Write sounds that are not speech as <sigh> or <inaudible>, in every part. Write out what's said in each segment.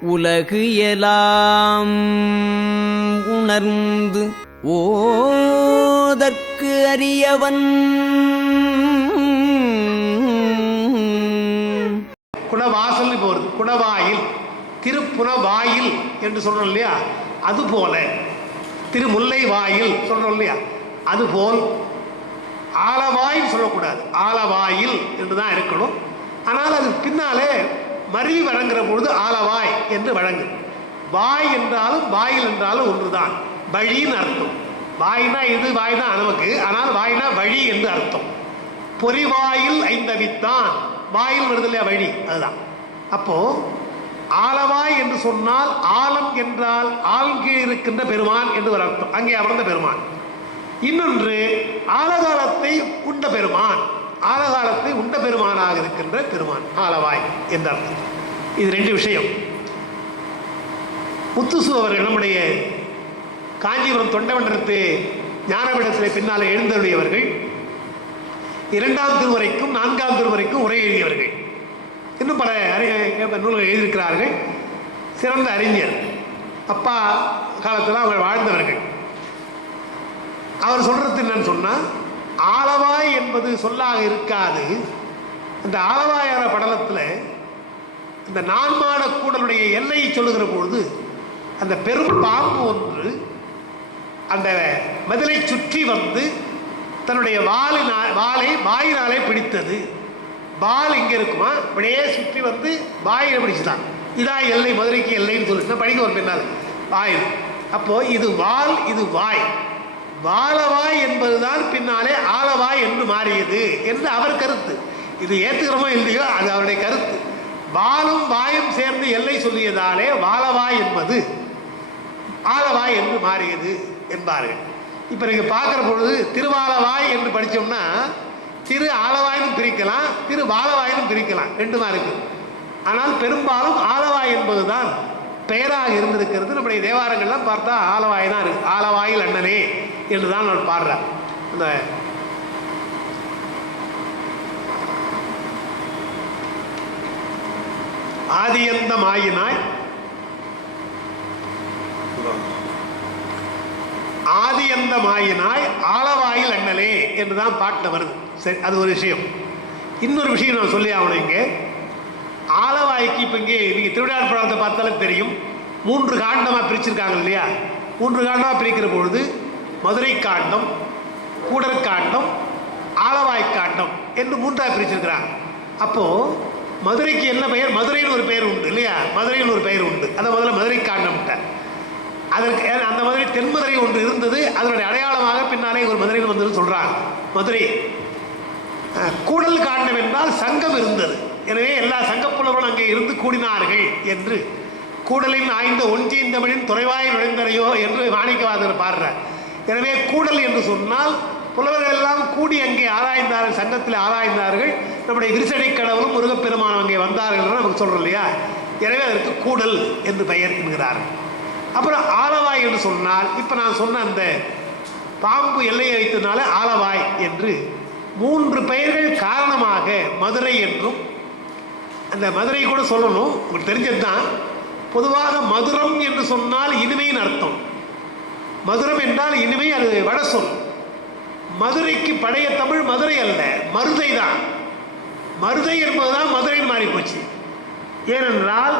உலகு எலாம் உணர்ந்து ஓதற்கு அறியவன் குணவாசல் இப்போ வருது. குணவாயில் திருப்புணவாயில் என்று சொல்றோம் இல்லையா? அதுபோல. திருமுல்லை வாயில் சொல்றோம் இல்லையா? அதுபோல் ஆலவாயில் சொல்லக்கூடாது. ஆலவாயில் என்று தான் இருக்கணும். ஆனால் அது பின்னாலே மறி வழங்குற பொழுது ஆலவாய் என்று வழங்கு வாய் என்றாலும் வாயில் என்றாலும் ஒன்றுதான். வழின்னு அர்த்தம். வாய்னா இது வாய் தான் நமக்கு. ஆனால் வாய்னா வழி என்று அர்த்தம். பொறிவாயில் ஐந்தவித்தான். வாயில் வருது இல்லையா வழி? அதுதான். அப்போ ஆலவாய் என்று சொன்னால் ஆலம் என்றால் ஆழ்கீழ் இருக்கின்ற பெருமான் என்று ஒரு அர்த்தம். அங்கே அமர்ந்த பெருமான். இன்னொன்று ஆலகாலத்தை உண்ட பெருமான். ஆலகாலத்தை உண்ட பெருமானாக இருக்கின்ற பெருமான் ஆலவாய் என்ற அர்த்தம் இது ரெண்டு விஷயம். முத்துசு அவர்கள் நம்முடைய காஞ்சிபுரம் தொண்டமன்றத்து ஞானபீடத்திலே பின்னால் எழுந்தருடையவர்கள் இரண்டாம் திருவரைக்கும் நான்காம் திருவரைக்கும் உரை எழுதியவர்கள். இன்னும் பல அறிஞர் நூல்கள் எழுதியிருக்கிறார்கள். சிறந்த அறிஞர். அப்பா காலத்தில் அவர் வாழ்ந்தவர்கள். அவர் சொல்கிறது என்னன்னு சொன்னால் ஆலவாய் என்பது சொல்லாக இருக்காது. அந்த ஆலவாயான படலத்தில் இந்த நான்மான கூடலுடைய எல்லையை சொல்லுகிற பொழுது அந்த பெரும் பாம்பு ஒன்று அந்த மதிலை சுற்றி வந்து தன்னுடைய வாலினா வாலை வாயினாலே பிடித்தது. வால் இங்கே இருக்குமா? அப்படியே சுற்றி வந்து வாயில் பிடிச்சுதான். இதான் எல்லை மதுரைக்கு எல்லைன்னு சொல்லிட்டு படிக்க ஒரு பின்னால் வாயில். அப்போது இது வால் இது வாய். வாழவாய் என்பதுதான் பின்னாலே ஆலவாய் என்று மாறியது என்று அவர் கருத்து. இது ஏற்றுக்கிறோமோ இல்லையோ அது அவருடைய கருத்து. வாலும் வாயும் சேர்ந்து எல்லை சொல்லியதாலே வாலவாய் என்பது ஆலவாய் என்று மாறியது என்பார்கள். இப்போ நீங்கள் பார்க்குற பொழுது திருவாலவாய் என்று படித்தோம்னா திரு ஆலவாயினும் பிரிக்கலாம் திரு வாலவாயினும் பிரிக்கலாம். ரெண்டுமா இருக்கு. ஆனால் பெரும்பாலும் ஆலவாய் என்பதுதான் பெயராக இருந்திருக்கிறது. நம்முடைய தேவாரங்கள்லாம் பார்த்தா ஆலவாய் தான் இருக்கு. ஆலவாயில் அண்ணனே என்று தான் நான் பாடுறேன். அந்த ஆதியந்தமாயினாய். ஆதியந்தமாயினாய் ஆளவாயில் அண்ணலே என்று தான் பாட்டில் வருது. சரி அது ஒரு விஷயம். இன்னொரு விஷயம் நான் சொல்லி ஆகணும் இங்கே. ஆலவாய்க்கு இப்போ இங்கே நீங்கள் திருவிழா படத்தை பார்த்தாலே தெரியும். மூன்று காண்டமாக பிரிச்சிருக்காங்க இல்லையா? மூன்று காண்டமாக பிரிக்கிற பொழுது மதுரை காண்டம் கூடற்காண்டம் ஆலவாய் காண்டம் என்று மூன்றாக பிரிச்சிருக்கிறாங்க அப்போது மதுரைக்கு என்ன பெயர்? மதுரைன்னு ஒரு பெயர் உண்டு இல்லையா? மதுரைன்னு ஒரு பெயர் உண்டு. அதை முதல்ல மதுரை காண்டம்ட்ட அதற்கு அந்த மதுரை தென்மதுரை ஒன்று இருந்தது அதனுடைய அடையாளமாக பின்னாலே ஒரு மதுரையில் வந்ததுன்னு சொல்கிறாங்க மதுரை. கூடல் காண்டம் என்றால் சங்கம் இருந்தது. எனவே எல்லா சங்கப்புலவரும் அங்கே இருந்து கூடினார்கள் என்று கூடலின் ஆய்ந்த ஒன்றியின் தமிழின் துறைவாய் நுழைந்தனையோ என்று மாணிக்கவாதர் பாடுறார். எனவே கூடல் என்று சொன்னால் புலவர்கள் எல்லாம் கூடி அங்கே ஆராய்ந்தார்கள் சங்கத்தில் ஆராய்ந்தார்கள். நம்முடைய விரிசடை கடவுளும் முருகப்பெருமானம் அங்கே வந்தார்கள் நமக்கு சொல்கிறோம் இல்லையா? எனவே அதற்கு கூடல் என்று பெயர் என்கிறார்கள் அப்புறம் ஆலவாய் என்று சொன்னால் இப்போ நான் சொன்ன அந்த பாம்பு எல்லையை வைத்ததுனால ஆலவாய் என்று மூன்று பெயர்கள் காரணமாக மதுரை என்றும் அந்த மதுரை கூட சொல்லணும் உங்களுக்கு தெரிஞ்சது தான் பொதுவாக மதுரம் என்று சொன்னால் இனிமையின் அர்த்தம். மதுரம் என்றால் இனிமை அது வட சொல். மதுரைக்கு பழைய தமிழ் மதுரை அல்ல மருதை தான். மருதை என்பதுதான் மதுரைன்னு மாறி போச்சு ஏனென்றால்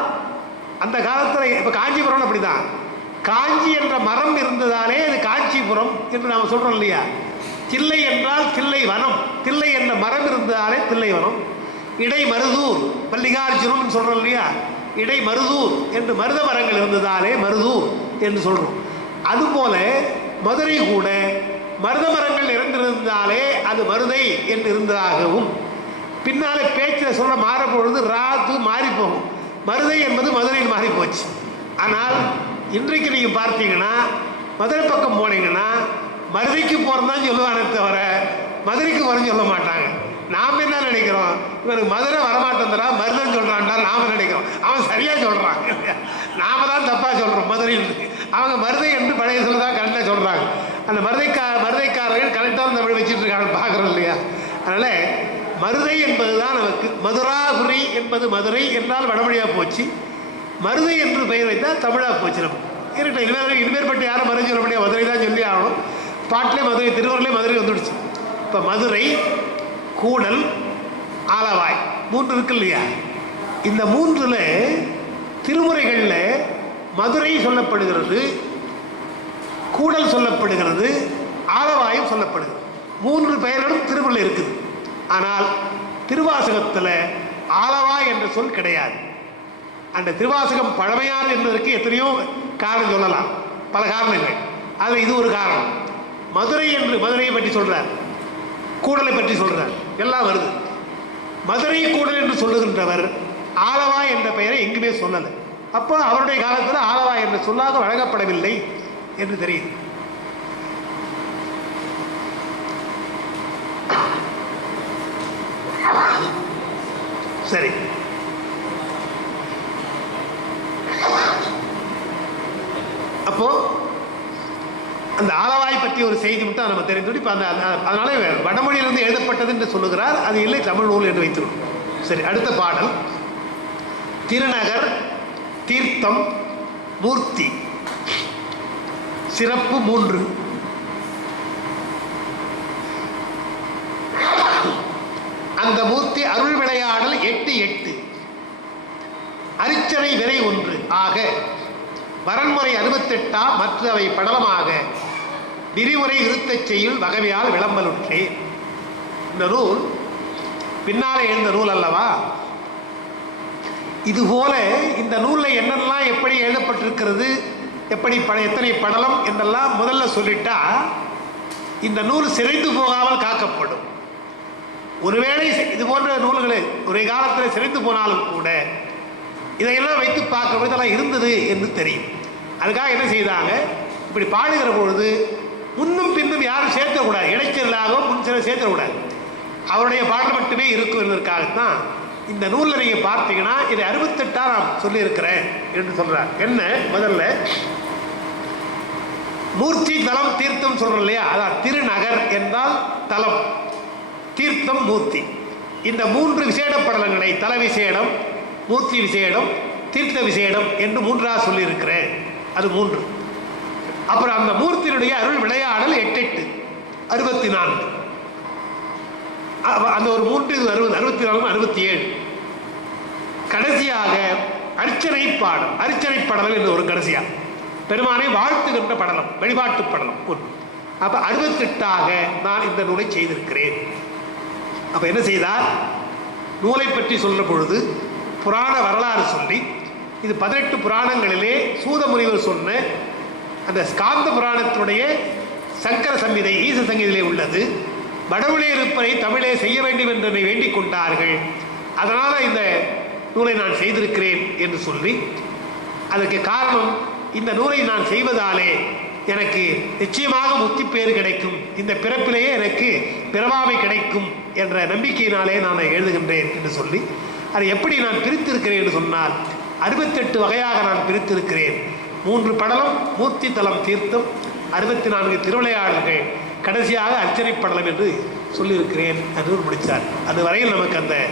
அந்த காலத்தில் இப்போ காஞ்சிபுரம் அப்படிதான். காஞ்சி என்ற மரம் இருந்ததாலே அது காஞ்சிபுரம் என்று நாம் சொல்கிறோம் இல்லையா? தில்லை என்றால் தில்லை வனம் தில்லை என்ற மரம் இருந்ததாலே தில்லை வனம். இடை மருதூர் மல்லிகார்ஜுனம் சொல்கிறோம் இல்லையா? இடை மருதூர் என்று மருத மரங்கள் இருந்ததாலே மருதூர் என்று சொல்கிறோம் அதுபோல மதுரை கூட மருத மரங்கள் இறந்திருந்தாலே அது மருதை என்று இருந்ததாகவும் பின்னாலே பேச்சில் சொல்ல மாறப்பொழுது ராத்து மாறிப்போகும். மாறி போகும் மருதை என்பது மதுரையில் மாறி போச்சு ஆனால் இன்றைக்கு நீங்கள் பார்த்தீங்கன்னா மதுரை பக்கம் போனீங்கன்னா மதுரைக்கு போகிறோம் தான் சொல்லுவானே தவிர மதுரைக்கு போகிறேன்னு சொல்ல மாட்டாங்க. நாம் என்ன நினைக்கிறோம்? இவனுக்கு மதுரை வரமாட்டேங்கிறா மருதன் சொல்கிறான்டா நாம் நினைக்கிறோம். அவன் சரியாக சொல்கிறான் நாம தான் தப்பாக சொல்கிறோம் மதுரையில் அவங்க மருதை என்று பழைய சொல்லதான் கரெக்டாக சொல்கிறாங்க அந்த மருதைக்கா மருதைக்காரர்கள் கரெக்டாக தமிழ் வச்சுட்டு இருக்காங்க பார்க்குறோம் இல்லையா? அதனால் மருதை என்பது தான் நமக்கு மதுராபுரி என்பது மதுரை என்றால் வடமொழியாக போச்சு. மருதை என்று பெயர் வைத்தால் தமிழாக போச்சு நம்ம இருக்கட்டும் இனிமேல் இனிமேல் பட்டு யாரும் மருந்து சொல்ல முடியாது. மதுரை தான் சொல்லி ஆகணும். பாட்டிலே மதுரை திருவள்ளுவரே மதுரை வந்துடுச்சு. இப்போ மதுரை கூடல் ஆலவாய். மூன்று இருக்கு இல்லையா? இந்த மூன்றில் திருமுறைகளில் மதுரை சொல்லப்படுகிறது கூடல் சொல்லப்படுகிறது ஆலவாயும் சொல்லப்படுகிறது. மூன்று பெயர்களும் திருமலை இருக்குது. ஆனால் திருவாசகத்தில் ஆலவாய் என்ற சொல் கிடையாது. அந்த திருவாசகம் பழமையானது என்பதற்கு எத்தனையோ காரணம் சொல்லலாம். பல காரணங்கள். அதில் இது ஒரு காரணம். மதுரை என்று மதுரையை பற்றி சொல்கிறார் கூடலை பற்றி சொல்கிறார் எல்லாம் வருது. மதுரை கூடல் என்று சொல்லுகின்றவர் ஆலவா என்ற பெயரை எங்குமே சொல்லலை. அப்போ அவருடைய காலத்தில் ஆலவா என்ற சொல்லாக வழங்கப்படவில்லை என்று தெரியுது. சரி. அப்போ அந்த ஆலவாய் பற்றி ஒரு செய்தி மட்டும் நம்ம தெரிந்து இப்போ அந்த அதனால வடமொழியிலிருந்து எழுதப்பட்டது என்று சொல்லுகிறார். அது இல்லை தமிழ் நூல் என்று வைத்திருக்கும் சரி அடுத்த பாடல். திருநகர் தீர்த்தம் மூர்த்தி. சிறப்பு மூன்று. அந்த மூர்த்தி அருள் விளையாடல் எட்டு எட்டு. அரிச்சனை விரை ஒன்று. ஆக வரன்முறை அறுபத்தெட்டா மற்றவை படலமாக. விரிவுரை இருத்தச் செய்யுள் வகவையால் விளம்பலுற்றே. இந்த நூல் பின்னாலே எழுந்த நூல் அல்லவா? இதுபோல இந்த நூலில் என்னெல்லாம் எப்படி எழுதப்பட்டிருக்கிறது எப்படி பட எத்தனை படலம் என்றெல்லாம் முதல்ல சொல்லிட்டா இந்த நூல் சிறைந்து போகாமல் காக்கப்படும். ஒருவேளை இது போன்ற நூல்களை ஒரே காலத்தில் சிறைந்து போனாலும் கூட இதையெல்லாம் வைத்து பார்க்கும்போது இதெல்லாம் இருந்தது என்று தெரியும். அதுக்காக என்ன செய்தாங்க? இப்படி பாடுகிற பொழுது முன்னும் பின்னும் யாரும் சேர்க்கக்கூடாது. இடைச்சலாக முன் சில அவருடைய பாடல் மட்டுமே இருக்கும் என்பதற்காகத்தான் இந்த நூலில் நீங்கள் பார்த்தீங்கன்னா இதை அறுபத்தெட்டா நான் சொல்லியிருக்கிறேன் என்று சொல்கிறார் என்ன? முதல்ல மூர்த்தி தலம் தீர்த்தம் சொல்கிறோம் இல்லையா? அதான் திருநகர் என்றால் தலம். தீர்த்தம் மூர்த்தி. இந்த மூன்று விசேட படலங்களை தல விசேடம் மூர்த்தி விசேடம் தீர்த்த விசேடம் என்று மூன்றாக சொல்லியிருக்கிறேன். அது மூன்று. அப்புறம் அந்த மூர்த்தியினுடைய அருள் விளையாடல் எட்டு எட்டு அறுபத்தி நான்கு அந்த ஒரு மூன்று அறுபது அறுபத்தி நாலு அறுபத்தி ஏழு கடைசியாக அர்ச்சனை பாடல் அர்ச்சனை படலம் என்று ஒரு கடைசியா. பெருமானை வாழ்த்துகின்ற படலம் வழிபாட்டு படலம் ஒன்று. அப்ப அறுபத்தெட்டாக நான் இந்த நூலை செய்திருக்கிறேன். அப்ப என்ன செய்தார்? நூலை பற்றி சொல்ற பொழுது புராண வரலாறு சொல்லி இது பதினெட்டு புராணங்களிலே சூத முனிவர் சொன்ன அந்த ஸ்காந்த புராணத்தினுடைய சங்கர சம்ஹிதை ஈச சங்கீதிலே உள்ளது. வடவுளே இருப்பதை தமிழே செய்ய வேண்டும் என்று வேண்டிக் கொண்டார்கள். அதனால் இந்த நூலை நான் செய்திருக்கிறேன் என்று சொல்லி அதற்கு காரணம் இந்த நூலை நான் செய்வதாலே எனக்கு நிச்சயமாக முத்தி பேர் கிடைக்கும். இந்த பிறப்பிலேயே எனக்கு பிறவாமை கிடைக்கும் என்ற நம்பிக்கையினாலே நான் எழுதுகின்றேன் என்று சொல்லி அதை எப்படி நான் பிரித்திருக்கிறேன் என்று சொன்னால் அறுபத்தெட்டு வகையாக நான் பிரித்திருக்கிறேன். மூன்று படலம் மூர்த்தி தலம் தீர்த்தம் அறுபத்தி நான்கு திருவிளையாடல்கள். கடைசியாக அர்ச்சனை படலம் என்று சொல்லியிருக்கிறேன் என்று முடித்தார். அது வரையில் நமக்கு அந்த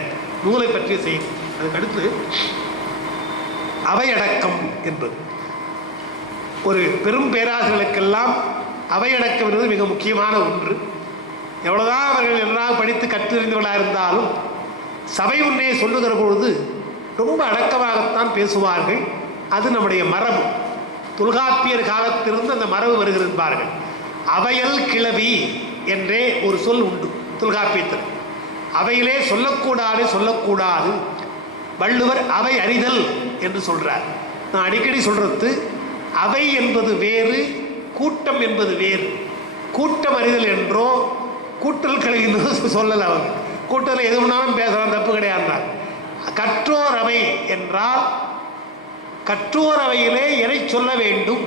நூலை பற்றிய செய்தி. அதுக்கடுத்து அவையடக்கம் என்பது. ஒரு பெரும் பேராசிரியர்களுக்கெல்லாம் அவையடக்கம் என்பது மிக முக்கியமான ஒன்று. எவ்வளோதான் அவர்கள் நன்றாக படித்து கற்றறிந்தவர்களாக இருந்தாலும் சபை ஒன்றே சொல்லுகிற பொழுது ரொம்ப அடக்கமாகத்தான் பேசுவார்கள். அது நம்முடைய மரபு. தொல்காப்பியர் காலத்திலிருந்து அந்த மரபு வருகிறது அவையல் கிளவி என்றே ஒரு சொல் உண்டு தொல்காப்பியத்தில். அவையிலே சொல்லக்கூடாது சொல்லக்கூடாது. வள்ளுவர் அவை அறிதல் என்று சொல்கிறார் நான் அடிக்கடி சொல்கிறது அவை என்பது வேறு கூட்டம் என்பது வேறு. கூட்டம் அறிதல் என்றோ கூட்டல் கலைன்னு <laughs> சொல்லலை அவங்க கூட்டத்தில் எது வேணாலும் பேசலாம் தப்பு கிடையாது கற்றோர் அவை என்றால் கற்றோர் அவையிலே எதை சொல்ல வேண்டும்?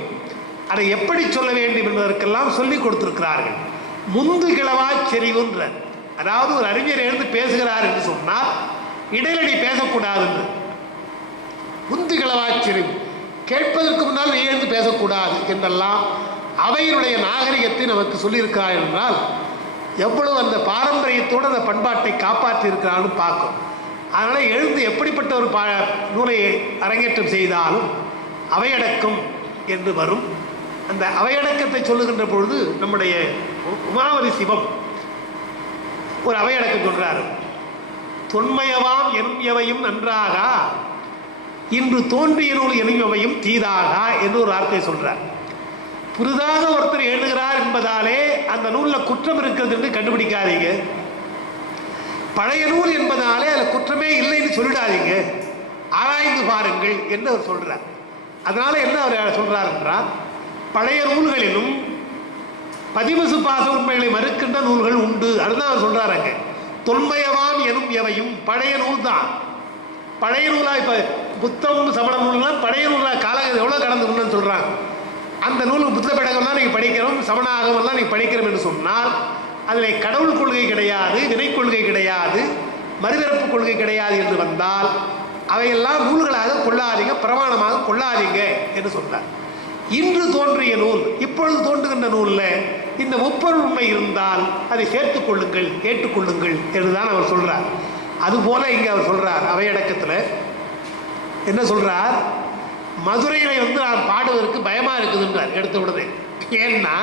அதை எப்படி சொல்ல வேண்டும் என்பதற்கெல்லாம் சொல்லிக் கொடுத்திருக்கிறார்கள். முந்து கிளவா செறிவுன்ற அதாவது ஒரு அறிஞர் எழுந்து பேசுகிறார் என்று சொன்னால் இடையிலடி பேசக்கூடாது என்று முந்து கிளவா செறிவு. கேட்பதற்கு முன்னால் நீ எழுந்து பேசக்கூடாது என்றெல்லாம் அவையினுடைய நாகரிகத்தை நமக்கு சொல்லியிருக்கிறார் என்றால் எவ்வளவு அந்த பாரம்பரியத்தோடு அந்த பண்பாட்டை காப்பாற்றி இருக்கிறான்னு பார்க்கும் அதனால் எழுந்து எப்படிப்பட்ட ஒரு பா நூலை அரங்கேற்றம் செய்தாலும் அவையடக்கம் என்று வரும். அந்த அவையடக்கத்தை சொல்லுகின்ற பொழுது நம்முடைய உமாவதி சிவம் ஒரு அவையடக்கம் சொல்கிறார் தொன்மயவாம் எனும் எவையும் நன்றாகா? இன்று தோன்றிய நூல் எனும் எவையும் தீதாகா? என்று ஒரு வார்த்தை சொல்கிறார் புதிதாக ஒருத்தர் எழுதுகிறார் என்பதாலே அந்த நூலில் குற்றம் இருக்கிறது என்று கண்டுபிடிக்காதீங்க. பழைய நூல் என்பதாலே அதில் குற்றமே இல்லைன்னு சொல்லிடாதீங்க. ஆராய்ந்து பாருங்கள் என்று அவர் சொல்கிறார் அதனால் என்ன அவர் சொல்கிறார் என்றால் பழைய நூல்களிலும் பதிமசு பாச உண்மைகளை மறுக்கின்ற நூல்கள் உண்டு. அதுதான் அவர் சொல்கிறாருங்க அங்க தொன்மயவாம் எனும் எவையும் பழைய நூல் தான் பழைய நூலாக இப்போ புத்தகம் சமண நூல்கள்லாம் பழைய நூலாக காலம் எவ்வளோ கடந்து முன்னு சொல்கிறாங்க அந்த நூல் புத்த பேடகம்லாம் நீங்கள் படிக்கிறோம் சமண ஆகமெல்லாம் நீங்க படிக்கிறோம் என்று சொன்னால் அதில் கடவுள் கொள்கை கிடையாது வினை கொள்கை கிடையாது மறுபிறப்பு கொள்கை கிடையாது என்று வந்தால் அவையெல்லாம் நூல்களாக கொள்ளாதீங்க பிரமாணமாக கொள்ளாதீங்க என்று சொன்னார். இன்று தோன்றிய நூல் இப்பொழுது தோன்றுகின்ற நூலில் இந்த முப்பொருள் உண்மை இருந்தால் அதை சேர்த்துக் கொள்ளுங்கள் ஏற்றுக்கொள்ளுங்கள் என்றுதான் அவர் சொல்றார். அதுபோல இங்கே அவர் சொல்றார் அவையடக்கத்தில். என்ன சொல்றார்? மதுரையில வந்து நான் பாடுவதற்கு பயமா இருக்குதுன்றார் எடுத்த உடனே. ஏன்னா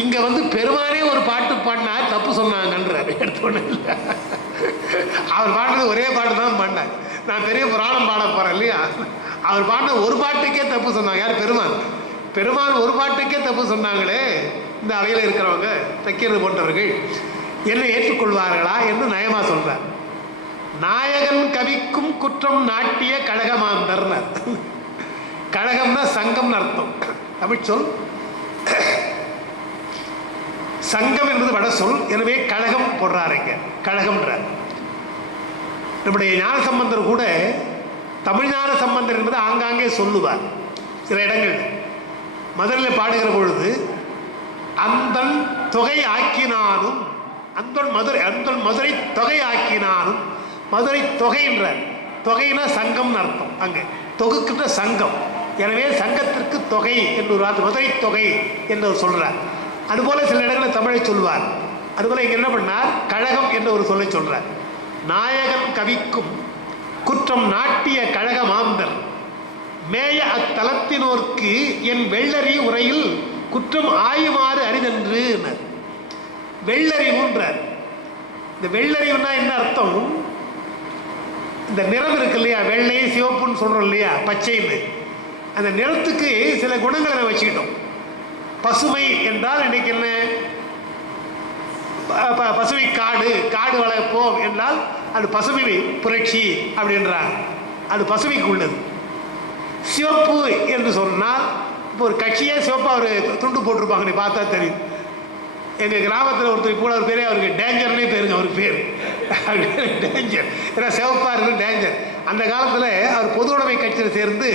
இங்க வந்து பெருமானே ஒரு பாட்டு பாடினா தப்பு சொன்னாங்கன்றார் எடுத்தோன்னு இல்லை. அவர் பாடுறது ஒரே பாட்டு தான் பாடினார். நான் பெரிய புராணம் பாட போறேன் இல்லையா? அவர் பாடின ஒரு பாட்டுக்கே தப்பு சொன்னாங்க. யார்? பெருமான். பெருமான் ஒரு பாட்டுக்கே தப்பு சொன்னாங்களே. இந்த அவையில் இருக்கிறவங்க தைக்கிறது போன்றவர்கள் என்னை ஏற்றுக்கொள்வார்களா என்று நயமா சொல்றார். நாயகன் கவிக்கும் குற்றம் நாட்டிய கழகமாந்தர்னர் கழகம்னா சங்கம்னு அர்த்தம். தமிழ் சொல். சங்கம் என்பது வட சொல். எனவே கழகம் போடுறாருங்க கழகம்ன்றார். நம்முடைய ஞான சம்பந்தர் கூட தமிழ்ஞான சம்பந்தர் என்பது ஆங்காங்கே சொல்லுவார். சில இடங்கள். மதுரையில் பாடுகிற பொழுது அந்தன் தொகை ஆக்கினானும் அந்தன் மதுரை அந்தன் மதுரை தொகை ஆக்கினானும் மதுரை தொகைன்றார். தொகைனா சங்கம்னு அர்த்தம். அங்கே. தொகுக்கின்ற சங்கம். எனவே சங்கத்திற்கு தொகை என்று ஒரு மதுரை தொகை என்று சொல்கிறார் அதுபோல சில இடங்களில் தமிழை சொல்வார். அதுபோல இங்க என்ன பண்ணார்? கழகம் என்ற ஒரு சொல்லை சொல்றார். நாயகன் கவிக்கும் குற்றம் நாட்டிய கழக மாந்தர் மேய அத்தலத்தினோர்க்கு என் வெள்ளரி உரையில் குற்றம் ஆயுமாறு அரிதென்று வெள்ளறிவுன்றார் இந்த வெள்ளறிவுனா என்ன அர்த்தம்? இந்த நிறம் இருக்கு இல்லையா? வெள்ளை சிவப்புன்னு சொல்றோம் இல்லையா? பச்சைன்னு. அந்த நிறத்துக்கு சில குணங்களை நம்ம வச்சுக்கிட்டோம். பசுமை என்றால் இன்னைக்கு என்ன? ப- ப- பசுமை காடு காடு வளர்ப்போம் என்றால் அது பசுமை புரட்சி அப்படின்றாங்க. அது பசுமைக்கு உள்ளது. சிவப்பு என்று சொன்னால் இப்போ ஒரு கட்சியே சிவப்பாக ஒரு துண்டு போட்டிருப்பாங்க நீ பார்த்தா தெரியும். எங்கள் கிராமத்தில் ஒருத்தர் கூட ஒரு பேரே அவருக்கு டேஞ்சர்னே பேருங்க அவருக்கு பேர். டேஞ்சர் <laughs> ஏன்னா சிவப்பாக இருக்கு டேஞ்சர் அந்த காலத்தில் அவர் பொது உடைமை கட்சியில் சேர்ந்து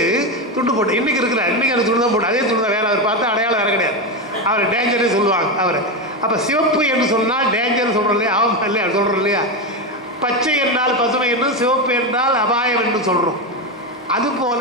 துண்டு போட்டு இன்னைக்கு இருக்கிறார் இன்னைக்கு அந்த துண்டு தான் போட்டு அதே துண்டு தான் வேலை அவர் பார்த்து அடையாளம் வேற கிடையாது. அவர் டேஞ்சர்னு சொல்லுவாங்க அவர். அப்போ சிவப்பு என்று சொன்னால் டேஞ்சர்னு சொல்கிறோம் இல்லையா? ஆமாம் இல்லையா? சொல்கிறோம் இல்லையா? பச்சை என்றால் பசுமை என்றும் சிவப்பு என்றால் அபாயம் என்று சொல்கிறோம் அதுபோல